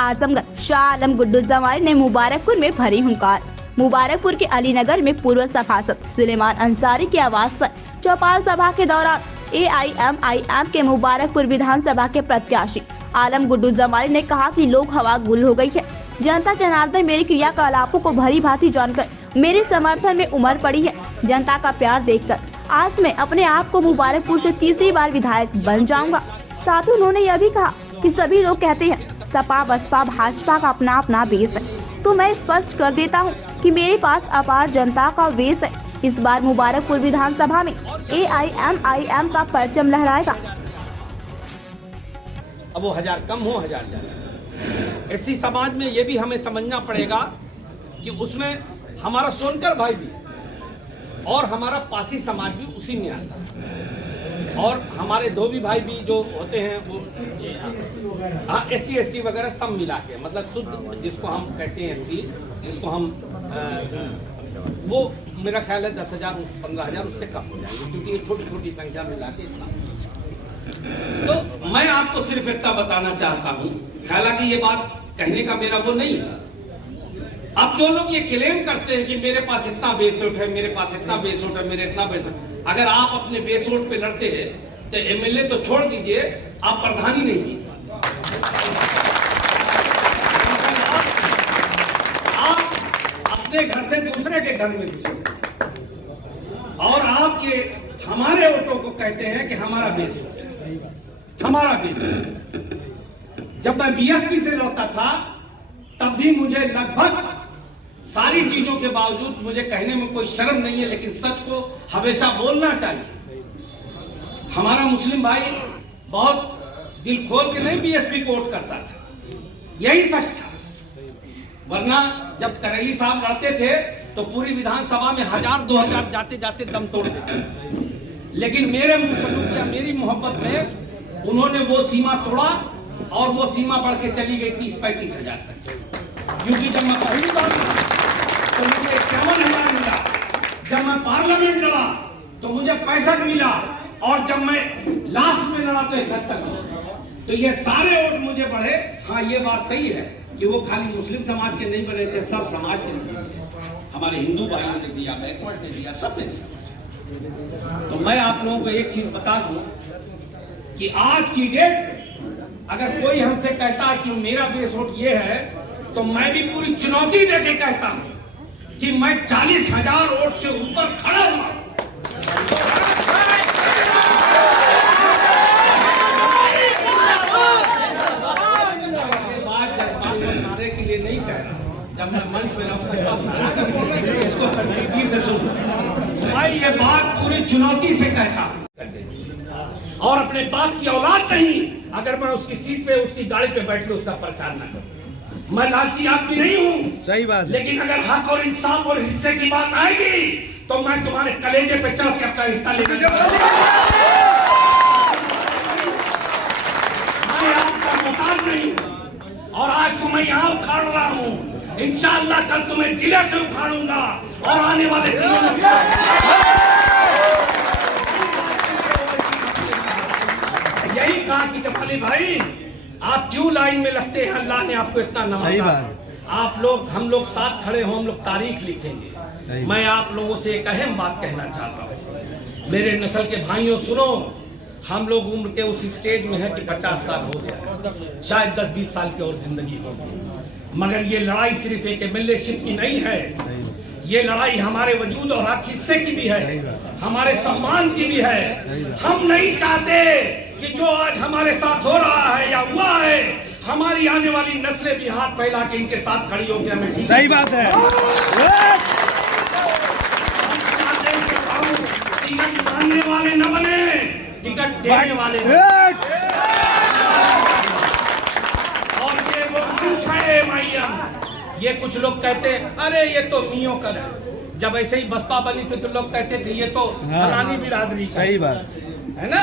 आजमगढ़ शाह आलम गुड्डू जमाई ने मुबारकपुर में भरी हुंकार। मुबारकपुर के अलीनगर में पूर्व सभासद सुलेमान अंसारी की आवाज पर चौपाल सभा के दौरान AIMIM के मुबारकपुर विधानसभा के प्रत्याशी आलम गुड्डू जमाई ने कहा कि लोग हवा गुल हो गई है। जनता जनार्दन मेरे क्रियाकलापों को भली भांति जानकर मेरे समर्थन में उमड़ पड़ी है। जनता का प्यार देखकर आज मैं अपने आप को मुबारकपुर से तीसरी बार विधायक बन जाऊंगा। साथ ही उन्होंने यह भी कहा कि सभी लोग कहते हैं सपा बसपा भाजपा का अपना अपना बेस है, तो मैं स्पष्ट कर देता हूं कि मेरे पास अपार जनता का बेस है। इस बार मुबारकपुर विधानसभा में AIMIM का परचम लहराएगा। अब वो 1000 कम हो 1000 ज्यादा, ऐसी समाज में ये भी हमें समझना पड़ेगा कि उसमें हमारा सोनकर भाई भी और हमारा पासी समाज भी उसी में आता है, और हमारे धोबी भाई भी जो होते हैं वो SC ST वगैरह सब मिला के, मतलब शुद्ध जिसको हम कहते हैं SC, जिसको हम वो मेरा ख्याल है 10,000 15,000 उससे कम हो जाएंगे, क्योंकि ये छोटी छोटी संख्या मिला के इतना। तो मैं आपको सिर्फ इतना बताना चाहता हूँ, हालांकि ये बात कहने का मेरा वो नहीं है। अब जो लोग ये क्लेम करते हैं कि मेरे पास इतना बेसोट है, मेरे पास इतना बेसोट है, मेरे इतना बेसोट, अगर आप अपने बेसोट पे लड़ते हैं तो MLA तो छोड़ दीजिए, आप प्रधानी नहीं जीत पाते। आप अपने घर से दूसरे के घर में घुसे और आप ये हमारे वोटों को कहते हैं कि हमारा बेसोट है, हमारा बेसोट। जब मैं BSP से लौटा था तब भी मुझे लगभग सारी चीजों के बावजूद मुझे कहने में कोई शर्म नहीं है, लेकिन सच को हमेशा बोलना चाहिए। हमारा मुस्लिम भाई बहुत दिल खोल के नहीं BSP को वोट करता था, यही सच था। वरना जब करेली साहब लड़ते थे तो पूरी विधानसभा में 1000-2000 जाते जाते दम तोड़ देते थे, लेकिन मेरे मुसलुक या मेरी मोहब्बत में उन्होंने वो सीमा तोड़ा और वो सीमा बढ़ के चली गई 30-35 हजार तक। क्योंकि जब मैं पहली बार तो मुझे 51,000 मिला, जब मैं पार्लियामेंट लड़ा तो मुझे 65 मिला, और जब मैं लास्ट में लड़ा तो 71 मिला। तो ये सारे वोट मुझे बढ़े। हाँ, ये बात सही है कि वो खाली मुस्लिम समाज के नहीं बने थे, सब समाज से मिले। हमारे हिंदू भाइयों ने दिया, बैकवर्ड ने दिया, सब ने दिया। तो मैं आप लोगों को एक चीज बता दूं कि आज की डेट अगर कोई हमसे कहता है कि मेरा बेस वोट ये है, तो मैं भी पूरी चुनौती देके कहता हूं कि मैं 40,000 वोट से ऊपर खड़ा हुआ। नारे के लिए नहीं कह रहा, जब मैं मंच पे मैं ये बात पूरी चुनौती से कहता हूं, और अपने बाप की औलाद नहीं, अगर मैं उसकी सीट पे उसकी गाड़ी पे बैठ के उसका प्रचार न करूं। मैं लालची आदमी नहीं हूं, सही बात, लेकिन अगर हक और इंसाफ और हिस्से की बात आएगी तो मैं तुम्हारे कलेजे पे चढ़ के अपना हिस्सा लेकर मैं आपका मुताबिक नहीं हूं, और आज तो मैं यहाँ उखाड़ रहा हूं। इंशाअल्लाह कल तुम्हें जिले से उखाड़ूंगा और आने वाले दिनों में यही कहा कि जफाली भाई आप क्यों लाइन में लगते हैं, अल्लाह ने आपको इतना नवाजा। आप लोग, हम लोग साथ खड़े हो, हम लोग तारीख लिखेंगे। मैं आप लोगों से एक अहम बात कहना चाहता हूँ, मेरे नस्ल के भाइयों सुनो, हम लोग उम्र के उस स्टेज में है कि 50 साल हो गया, शायद 10-20 साल की और जिंदगी होगी, मगर ये लड़ाई सिर्फ एक MLA-शिप की नहीं है, ये लड़ाई हमारे वजूद और हक हिस्से की भी है, हमारे सम्मान की भी है। हम नहीं चाहते कि जो आज हमारे साथ हो रहा है या हुआ है, हमारी आने वाली नस्लें भी हाथ फैला के इनके साथ खड़ी होकर हमें, सही बात है, टिकट मांगने वाले न बने, टिकट देने वाले। और ये वो कुछ है MIM, ये कुछ लोग कहते अरे ये तो मियों का है। जब ऐसे ही बसपा बनी थी तो लोग कहते थे ये तो फलानी बिरादरी, सही बात है ना,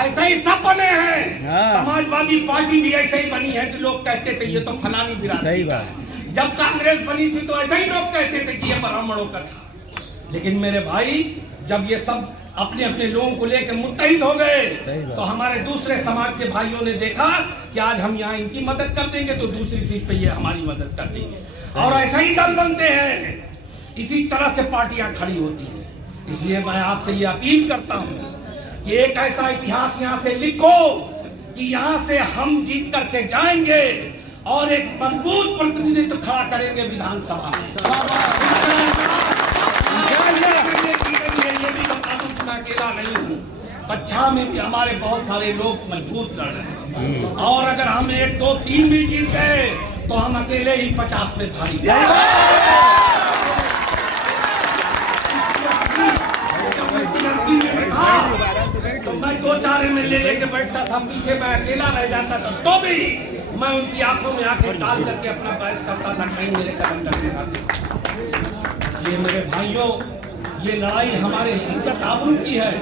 ऐसा ही सब बने हैं। समाजवादी पार्टी भी ऐसे ही बनी है कि लोग कहते थे ये तो फलानी बिरादरी, सही बात। जब कांग्रेस बनी थी तो ऐसे ही लोग कहते थे कि ये ब्राह्मणों का था। लेकिन मेरे भाई, जब ये सब अपने अपने लोगों को लेकर मुत्तहिद हो गए, तो हमारे दूसरे समाज के भाइयों ने देखा कि आज हम यहाँ इनकी मदद कर देंगे तो दूसरी सीट पे ये हमारी मदद कर देंगे, और ऐसा ही दल बनते हैं, इसी तरह से पार्टियां खड़ी होती हैं। इसलिए मैं आपसे ये अपील करता हूँ कि एक ऐसा इतिहास यहाँ से लिखो कि यहाँ से हम जीत करके जाएंगे और एक मजबूत प्रतिनिधित्व खड़ा करेंगे विधानसभा में। ये भी बता दूं कि मैं अकेला नहीं हूँ, कक्षा में भी हमारे बहुत सारे लोग मजबूत लड़ रहे हैं, और अगर हम 1, 2, 3 भी जीत गए तो हम अकेले ही 50 पे भारी। तो मैं 2-4 MLA लेके बैठता था पीछे, मैं अकेला रह जाता था, तो भी मैं उनकी आंखों में आंखें डाल करके अपना बहस करता था, कहीं मेरे कदम करने आते। इसलिए मेरे भाइयों, ये लड़ाई हमारे इज्जत आबरू की है,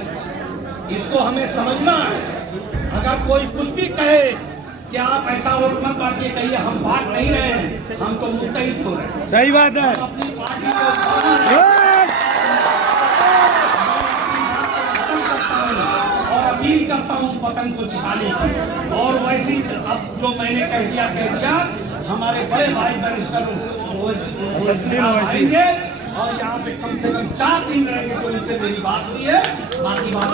इसको हमें समझना है। अगर कोई कुछ भी कहे कि आप ऐसा वोट मत बांटिए, कहिए हम बांट नहीं रहे हैं, हम तो मुत्तहिद हो रहे हैं। सही बात है। अपनी पार्टी को अपील करता हूँ पतंग को जिताने की, और वैसी अब जो मैंने कह दिया, हमारे बड़े भाई बैरिस्टर आएंगे और यहाँ पे कम से कम 4 दिन रहेंगे, जो उनसे मेरी बात हुई है, बाकी बात